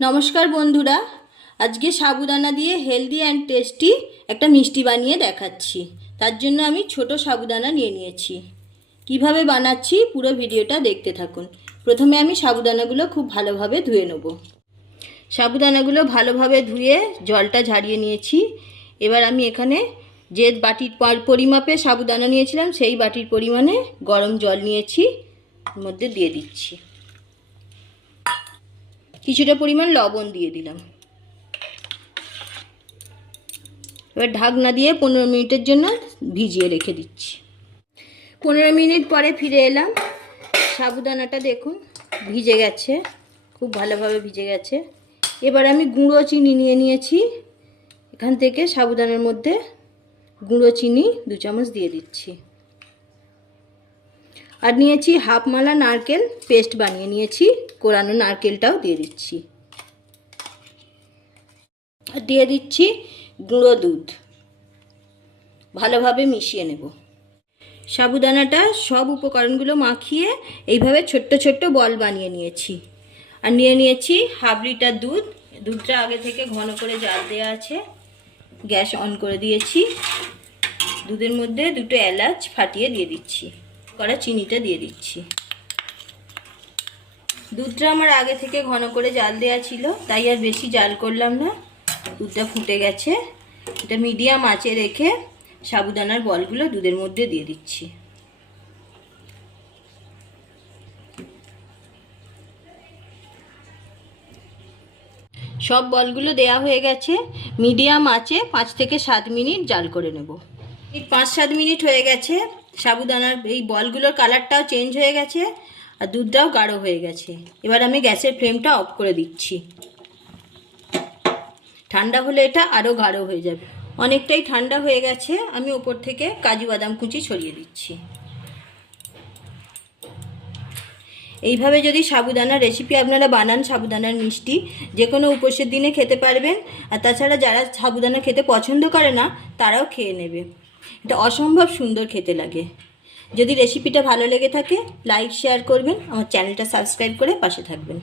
নমস্কার বন্ধুরা, আজকে সাবুদানা দিয়ে হেলদি অ্যান্ড টেস্টি একটা মিষ্টি বানিয়ে দেখাচ্ছি। তার জন্য আমি ছোট সাবুদানা নিয়ে নিয়েছি। কিভাবে বানাচ্ছি পুরো ভিডিওটা দেখতে থাকুন। প্রথমে আমি সাবুদানাগুলো খুব ভালোভাবে ধুয়ে নেব। সাবুদানাগুলো ভালোভাবে ধুয়ে জলটা ঝারিয়ে নিয়েছি। এবার আমি এখানে যে বাটির পরিমাপে সাবুদানা নিয়েছিলাম সেই বাটির পরিমাণে গরম জল নিয়েছি, এর মধ্যে দিয়ে দিচ্ছি। কিছুটা পরিমাণ লবণ দিয়ে দিলাম। এবার ঢাকনা দিয়ে 15 মিনিটের জন্য ভিজিয়ে রেখে দিচ্ছি। 15 মিনিট পরে ফিরে এলাম। সাবুদানাটা দেখুন ভিজে গেছে, খুব ভালোভাবে ভিজে গেছে। এবার আমি গুঁড়ো চিনি নিয়ে নিয়েছি। এখান থেকে সাবুদানার মধ্যে গুঁড়ো চিনি 2 চামচ দিয়ে দিচ্ছি। আর নিয়েছি হাফ মালা নারকেল পেস্ট বানিয়ে নিয়েছি, কোরানো নারকেলটাও দিয়ে দিচ্ছি। আর দিয়ে দিচ্ছি গুঁড়ো দুধ। ভালোভাবে মিশিয়ে নেব। সাবুদানাটা সব উপকরণগুলো মাখিয়ে এইভাবে ছোট্ট ছোট্ট বল বানিয়ে নিয়েছি। আর নিয়ে নিয়েছি হাফ লিটার দুধ। দুধটা আগে থেকে ঘন করে জাল দেওয়া আছে। গ্যাস অন করে দিয়েছি। দুধের মধ্যে 2টো এলাচ ফাটিয়ে দিয়ে দিচ্ছি। করা চিনিটা দিয়ে দিচ্ছি। দুধটা আমার আগে থেকে ঘন করে জাল দেওয়া ছিল, তাই আর বেশি জাল করলাম না। দুধটা ফুটে গেছে। এটা মিডিয়াম আঁচে রেখে সাবুদানার বলগুলো দুধের মধ্যে দিয়ে দিচ্ছি। সব বলগুলো দেয়া হয়ে গেছে। মিডিয়াম আঁচে 5 থেকে 7 মিনিট জাল করে নেব। এই 5-7 মিনিট হয়ে গেছে। সাবুদানার এই বলগুলোর কালারটাও চেঞ্জ হয়ে গেছে আর দুধটাও গাঢ় হয়ে গেছে। এবার আমি গ্যাসের ফ্লেমটা অফ করে দিচ্ছি। ঠান্ডা হলে এটা আরও গাঢ় হয়ে যাবে। অনেকটাই ঠান্ডা হয়ে গেছে। আমি উপর থেকে কাজু বাদাম কুচি ছড়িয়ে দিচ্ছি। এইভাবে যদি সাবুদানার রেসিপি আপনারা বানান, সাবুদানার মিষ্টি যে কোনো উপোসের দিনে খেতে পারবেন। আর তাছাড়া যারা সাবুদানা খেতে পছন্দ করে না তারাও খেয়ে নেবে। এটা অসম্ভব সুন্দর খেতে লাগে। যদি রেসিপিটা ভালো লেগে থাকে লাইক শেয়ার করবেন, আমার চ্যানেলটা সাবস্ক্রাইব করে পাশে থাকবেন।